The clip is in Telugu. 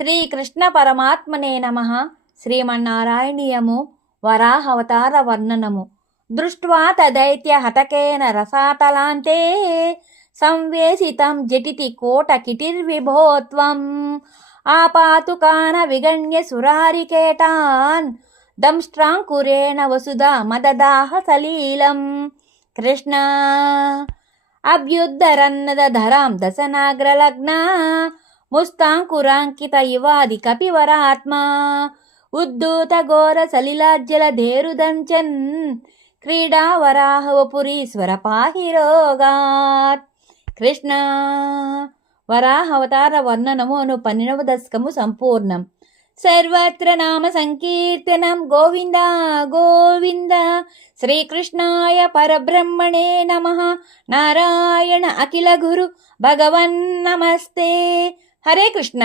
శ్రీకృష్ణ పరమాత్మనే నమః. శ్రీమన్నారాయణీయము వరాహవతార వర్ణనము. దృష్ట్వా తదైత్య హతకేన రసాతలాంతే సంవేశితం జటితి కోటకిటిర్విభోత్వం ఆపాతుకాన విగణ్య సురారికేటాన్ దంష్ట్రాంకురేణ వసుధా మదదాహ సలీలం. కృష్ణ అభ్యుద్ధరన్నదధరాం దశనాగ్రలగ్న ముస్తాంకురాంకిత ఇవాది కపివరాత్మా ఉద్ధూత ఘోర సలిలాజ్జలధేరుదంచన్ క్రీడావరాహవపురీశ్వర పాహి రోగాత్. కృష్ణ వరాహవతార వర్ణనము అను 12వ దశకము సంపూర్ణం. సర్వత్ర నామ సంకీర్తనం గోవింద గోవింద. శ్రీకృష్ణాయ పరబ్రహ్మణే నమః. నారాయణ అఖిల గురు భగవన్ నమస్తే. హరే కృష్ణ.